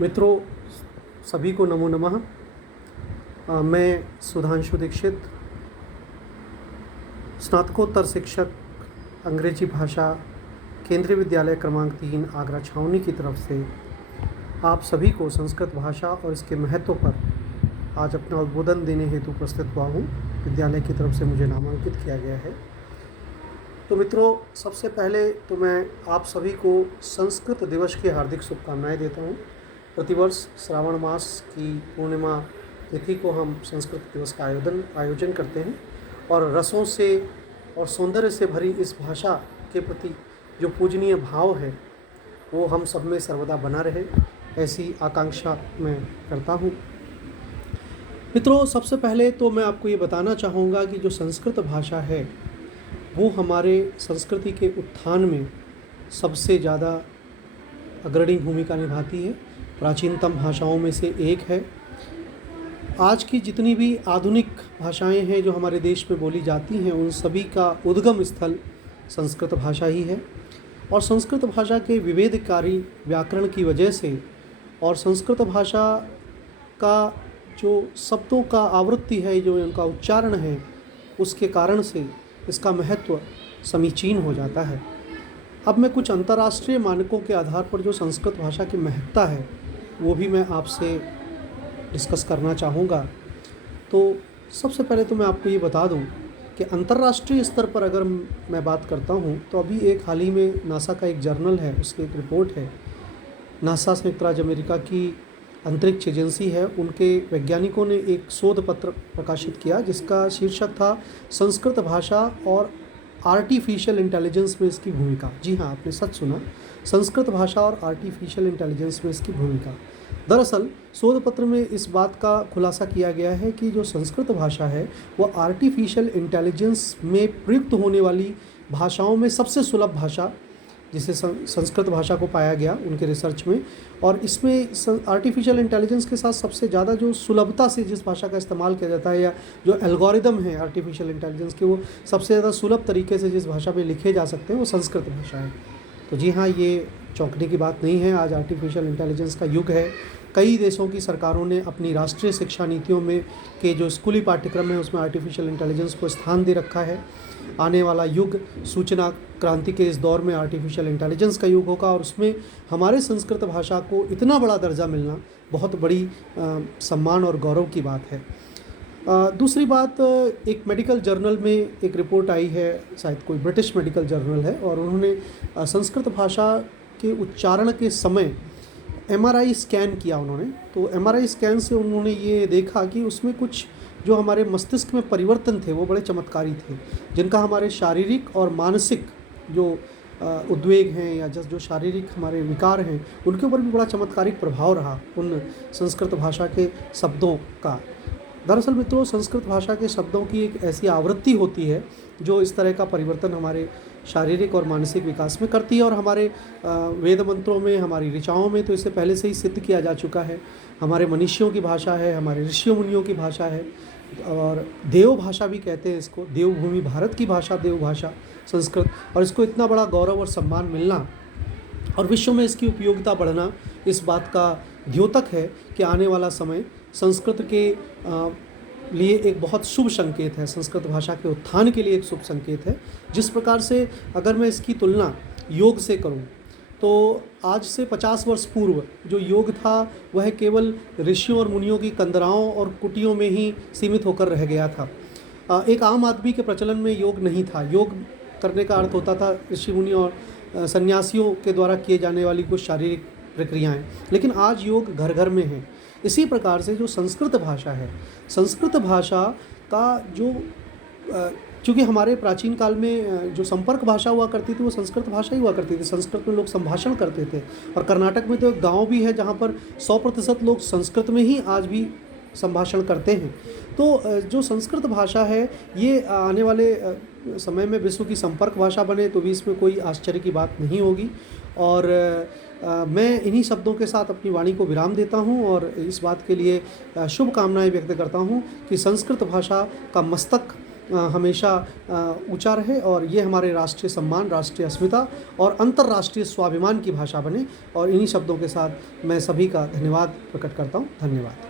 मित्रों, सभी को नमो नमः। मैं सुधांशु दीक्षित, स्नातकोत्तर शिक्षक अंग्रेजी भाषा, केंद्रीय विद्यालय क्रमांक 3 आगरा छावनी की तरफ से आप सभी को संस्कृत भाषा और इसके महत्व पर आज अपना उद्बोधन देने हेतु प्रस्तुत हुआ हूँ। विद्यालय की तरफ से मुझे नामांकित किया गया है। तो मित्रों, सबसे पहले तो मैं आप सभी को संस्कृत दिवस की हार्दिक शुभकामनाएं देता हूँ। प्रतिवर्ष श्रावण मास की पूर्णिमा तिथि को हम संस्कृत दिवस का आयोजन करते हैं और रसों से और सौंदर्य से भरी इस भाषा के प्रति जो पूजनीय भाव है वो हम सब में सर्वदा बना रहे, ऐसी आकांक्षा मैं करता हूँ। मित्रों, सबसे पहले तो मैं आपको ये बताना चाहूँगा कि जो संस्कृत भाषा है वो हमारे संस्कृति के उत्थान में सबसे ज़्यादा अग्रणी भूमिका निभाती है। प्राचीनतम भाषाओं में से एक है। आज की जितनी भी आधुनिक भाषाएं हैं जो हमारे देश में बोली जाती हैं, उन सभी का उद्गम स्थल संस्कृत भाषा ही है। और संस्कृत भाषा के विभेदकारी व्याकरण की वजह से और संस्कृत भाषा का जो शब्दों का आवृत्ति है, जो उनका उच्चारण है, उसके कारण से इसका महत्व समीचीन हो जाता है। अब मैं कुछ अंतर्राष्ट्रीय मानकों के आधार पर जो संस्कृत भाषा की महत्ता है वो भी मैं आपसे डिस्कस करना चाहूँगा। तो सबसे पहले तो मैं आपको ये बता दूँ कि अंतर्राष्ट्रीय स्तर पर अगर मैं बात करता हूँ तो अभी एक हाल ही में नासा का एक जर्नल है, उसकी एक रिपोर्ट है। नासा संयुक्त राज्य अमेरिका की अंतरिक्ष एजेंसी है, उनके वैज्ञानिकों ने एक शोध पत्र प्रकाशित किया जिसका शीर्षक था संस्कृत भाषा और आर्टिफिशियल इंटेलिजेंस में इसकी भूमिका। जी हाँ, आपने सच सुना, संस्कृत भाषा और आर्टिफिशियल इंटेलिजेंस में इसकी भूमिका। दरअसल शोध पत्र में इस बात का खुलासा किया गया है कि जो संस्कृत भाषा है वो आर्टिफिशियल इंटेलिजेंस में प्रयुक्त होने वाली भाषाओं में सबसे सुलभ भाषा जिसे संस्कृत भाषा को पाया गया उनके रिसर्च में। और इसमें आर्टिफिशियल इंटेलिजेंस के साथ सबसे ज़्यादा जो सुलभता से जिस भाषा का इस्तेमाल किया जाता है, या जो एल्गोरिदम है आर्टिफिशियल इंटेलिजेंस के, वो सबसे ज़्यादा सुलभ तरीके से जिस भाषा में लिखे जा सकते हैं वो संस्कृत भाषा है। तो जी हाँ, ये चौंकने की बात नहीं है। आज आर्टिफिशियल इंटेलिजेंस का युग है। कई देशों की सरकारों ने अपनी राष्ट्रीय शिक्षा नीतियों में के जो स्कूली पाठ्यक्रम है उसमें आर्टिफिशियल इंटेलिजेंस को स्थान दे रखा है। आने वाला युग सूचना क्रांति के इस दौर में आर्टिफिशियल इंटेलिजेंस का युग होगा और उसमें हमारे संस्कृत भाषा को इतना बड़ा दर्जा मिलना बहुत बड़ी सम्मान और गौरव की बात है। दूसरी बात, एक मेडिकल जर्नल में एक रिपोर्ट आई है, शायद कोई ब्रिटिश मेडिकल जर्नल है, और उन्होंने संस्कृत भाषा के उच्चारण के समय MRI स्कैन किया उन्होंने। तो MRI स्कैन से उन्होंने ये देखा कि उसमें कुछ जो हमारे मस्तिष्क में परिवर्तन थे वो बड़े चमत्कारी थे, जिनका हमारे शारीरिक और मानसिक जो उद्वेग हैं या जो शारीरिक हमारे विकार हैं उनके ऊपर भी बड़ा चमत्कारिक प्रभाव रहा उन संस्कृत भाषा के शब्दों का। दरअसल मित्रों, संस्कृत भाषा के शब्दों की एक ऐसी आवृत्ति होती है जो इस तरह का परिवर्तन हमारे शारीरिक और मानसिक विकास में करती है। और हमारे वेद मंत्रों में, हमारी ऋचाओं में तो इसे पहले से ही सिद्ध किया जा चुका है। हमारे मनीषियों की भाषा है, हमारे ऋषियों मुनियों की भाषा है, और देव भाषा भी कहते हैं इसको। देवभूमि भारत की भाषा देव भाषा संस्कृत, और इसको इतना बड़ा गौरव और सम्मान मिलना और विश्व में इसकी उपयोगिता बढ़ना इस बात का द्योतक है कि आने वाला समय संस्कृत के लिए एक बहुत शुभ संकेत है, संस्कृत भाषा के उत्थान के लिए एक शुभ संकेत है। जिस प्रकार से अगर मैं इसकी तुलना योग से करूं तो आज से 50 वर्ष पूर्व जो योग था वह केवल ऋषियों और मुनियों की कंदराओं और कुटियों में ही सीमित होकर रह गया था। एक आम आदमी के प्रचलन में योग नहीं था। योग करने का अर्थ होता था ऋषि मुनि और सन्यासियों के द्वारा किए जाने वाली कुछ शारीरिक प्रक्रियाएं, लेकिन आज योग घर घर में है। इसी प्रकार से जो संस्कृत भाषा है, संस्कृत भाषा का जो चूँकि हमारे प्राचीन काल में जो संपर्क भाषा हुआ करती थी वो संस्कृत भाषा ही हुआ करती थी। संस्कृत में लोग संभाषण करते थे, और कर्नाटक में तो एक गाँव भी है जहाँ पर 100% लोग संस्कृत में ही आज भी संभाषण करते हैं। तो जो संस्कृत भाषा है ये आने वाले समय में विश्व की संपर्क भाषा बने तो भी इसमें कोई आश्चर्य की बात नहीं होगी। और मैं इन्हीं शब्दों के साथ अपनी वाणी को विराम देता हूं और इस बात के लिए शुभकामनाएं व्यक्त करता हूं कि संस्कृत भाषा का मस्तक हमेशा ऊँचा रहे और ये हमारे राष्ट्रीय सम्मान, राष्ट्रीय अस्मिता और अंतर्राष्ट्रीय स्वाभिमान की भाषा बने। और इन्हीं शब्दों के साथ मैं सभी का धन्यवाद प्रकट करता हूँ। धन्यवाद।